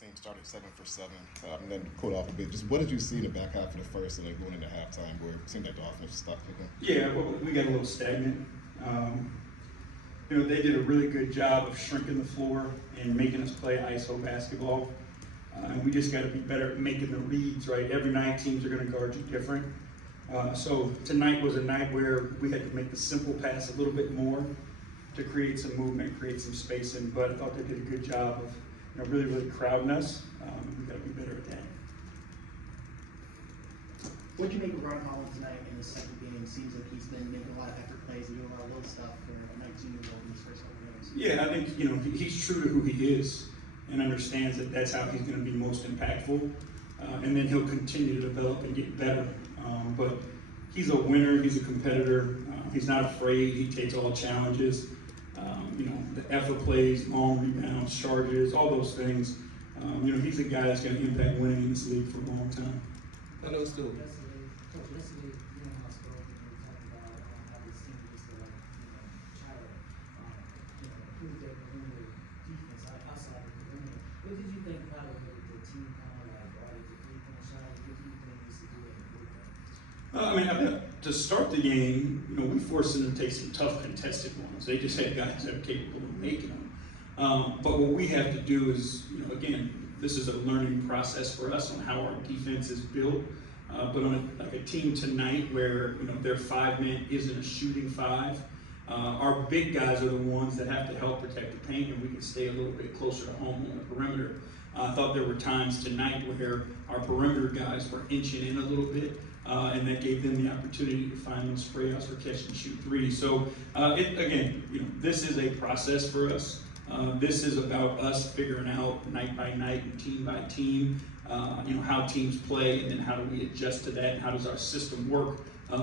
team started 7 for 7, and then cooled off a bit. Just what did you see in the back half of the first and then going into halftime where it seemed like the offense stopped clicking? Yeah, well, we got a little stagnant. They did a really good job of shrinking the floor and making us play ISO basketball. And we just got to be better at making the reads, right? Every night, teams are going to guard you different. So tonight was a night where we had to make the simple pass a little bit more to create some movement, create some spacing. But I thought they did a good job of really crowding us. We got to be better at that. What do you make of Ron Holland tonight in the second game? Seems like he's been making a lot of effort plays and doing a lot of little stuff for a 19-year-old in his first couple games. Yeah, I think he's true to who he is and understands that that's how he's going to be most impactful. And then he'll continue to develop and get better. But he's a winner. He's a competitor. He's not afraid. He takes all challenges. The effort plays, long rebounds, charges, all those things. He's a guy that's going to impact winning in this league for a long time. I know it's still. What did you think about the team kind of like brought it to 3-point shot? What do you think needs to do that? To start the game, we forced them to take some tough contested ones. They just had guys that are capable of making them. But what we have to do is, again, this is a learning process for us on how our defense is built. But on a team tonight where their 5-man isn't a shooting 5, our big guys are the ones that have to help protect the paint, and we can stay a little bit closer to home on the perimeter. I thought there were times tonight where our perimeter guys were inching in a little bit, and that gave them the opportunity to find those spray outs or catch and shoot threes. So this is a process for us. This is about us figuring out night by night and team by team, how teams play, and then how do we adjust to that, and how does our system work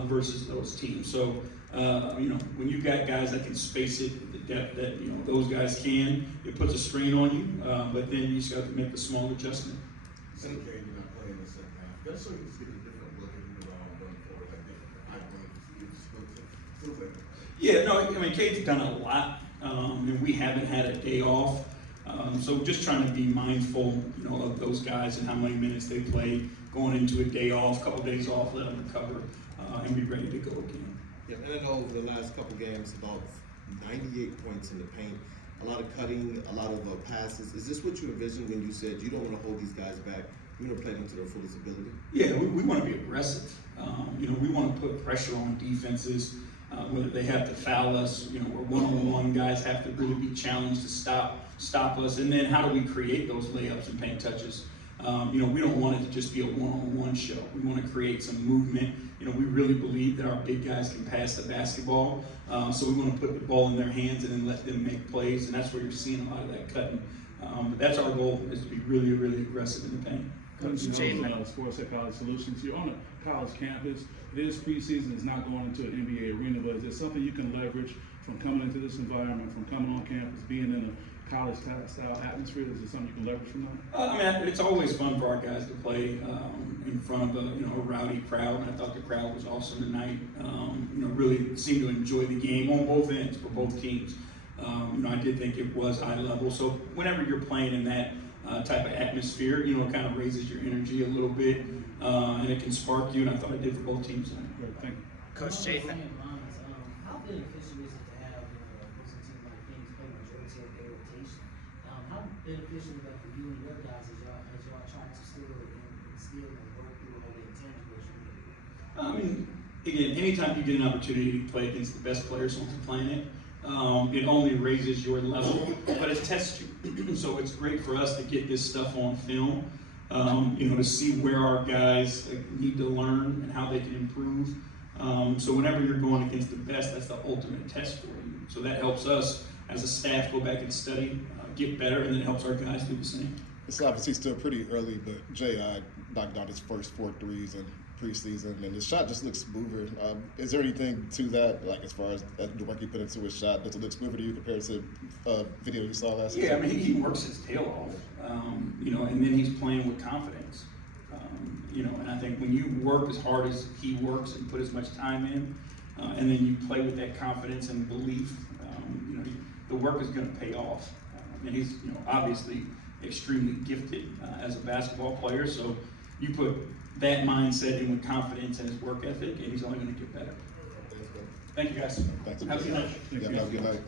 versus those teams. So, when you've got guys that can space it at the depth that, those guys can, it puts a strain on you, but then you just got to make the small adjustment. You're not playing in the second half. That's sort of just get a different look at him around going forward. Cade's done a lot, and we haven't had a day off. So just trying to be mindful, of those guys and how many minutes they play going into a day off, couple days off, let them recover, and be ready to go again. Yeah, and I know over the last couple games, about 98 points in the paint, a lot of cutting, a lot of passes. Is this what you envisioned when you said you don't want to hold these guys back? You want to play them to their fullest ability? Yeah, we want to be aggressive. We want to put pressure on defenses, whether they have to foul us, where one-on-one guys have to really be challenged to stop us. And then how do we create those layups and paint touches? We don't want it to just be a one-on-one show. We want to create some movement. We really believe that our big guys can pass the basketball. So we want to put the ball in their hands and then let them make plays. And that's where you're seeing a lot of that cutting. But that's our goal, is to be really, really aggressive in the paint. Coach Sports Psychology Solutions. You're on a college campus. It is preseason. It's not going into an NBA arena, but is there something you can leverage from coming into this environment, from coming on campus, being in a college-style atmosphere? Is there something you can leverage from that? It's always fun for our guys to play in front of a rowdy crowd, and I thought the crowd was awesome tonight. Really seemed to enjoy the game on both ends for both teams. I did think it was high level. So whenever you're playing in that type of atmosphere, it kind of raises your energy a little bit, and it can spark you, and I thought it did for both teams tonight. Great, thank you. Coach Chafin. How beneficial is it to have opposing team like Kings play majority of their rotation? How beneficial is that for you and your guys as y'all try to still instill and work through all the intangibles? Again, anytime you get an opportunity to play against the best players on the planet, it only raises your level, but it tests you. So it's great for us to get this stuff on film, to see where our guys need to learn and how they can improve. So whenever you're going against the best, that's the ultimate test for you. So that helps us as a staff go back and study, get better, and then it helps our guys do the same. It's obviously still pretty early, but Jay knocked down his first 4 threes in preseason, and his shot just looks smoother. Is there anything to that, like as far as the work he put into his shot? Does it look smoother to you compared to video you saw last season? Yeah, he works his tail off, and then he's playing with confidence. And I think when you work as hard as he works and put as much time in, and then you play with that confidence and belief, the work is going to pay off. And he's, obviously extremely gifted as a basketball player. So you put that mindset in with confidence and his work ethic, and he's only going to get better. Thank you, guys. Thanks. Have a good night. Yeah, have a good night.